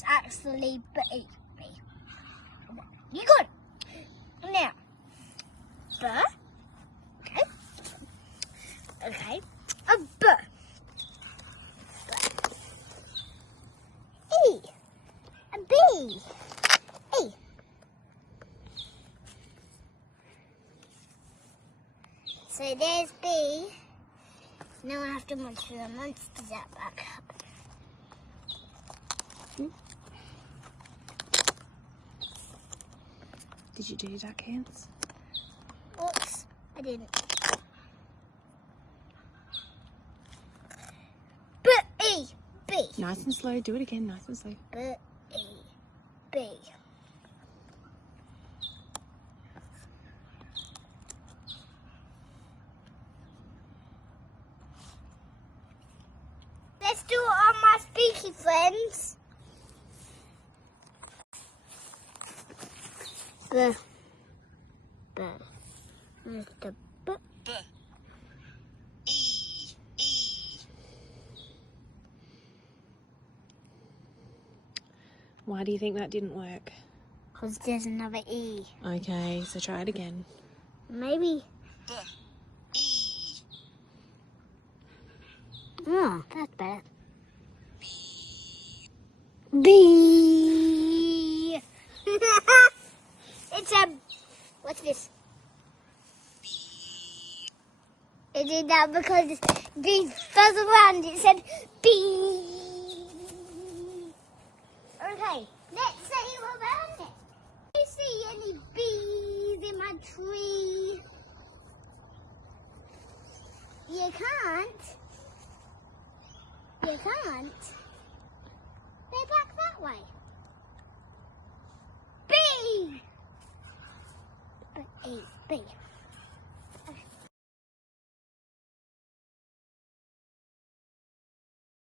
it's actually B. You good. Now, B. Okay. Okay. A B. E. A B. E. So there's B. Now I have to munch the monsters that back up. Did you do your duck hands? Oops, I didn't. B, E, B. Nice and slow. Do it again. Nice and slow. B, E, B. Let's do it on MySpeekie, friends. B. B. Where's the B? B. E. E. Why do you think that didn't work? Because there's another E. Okay, so try it again. Maybe. B. E. Oh, that's better. B. It's a. What's this? It did that because B fuzz around. It said B. Okay, let's say around it. Do you see any bees in my tree? You can't. You can't. They're back that way. B. B.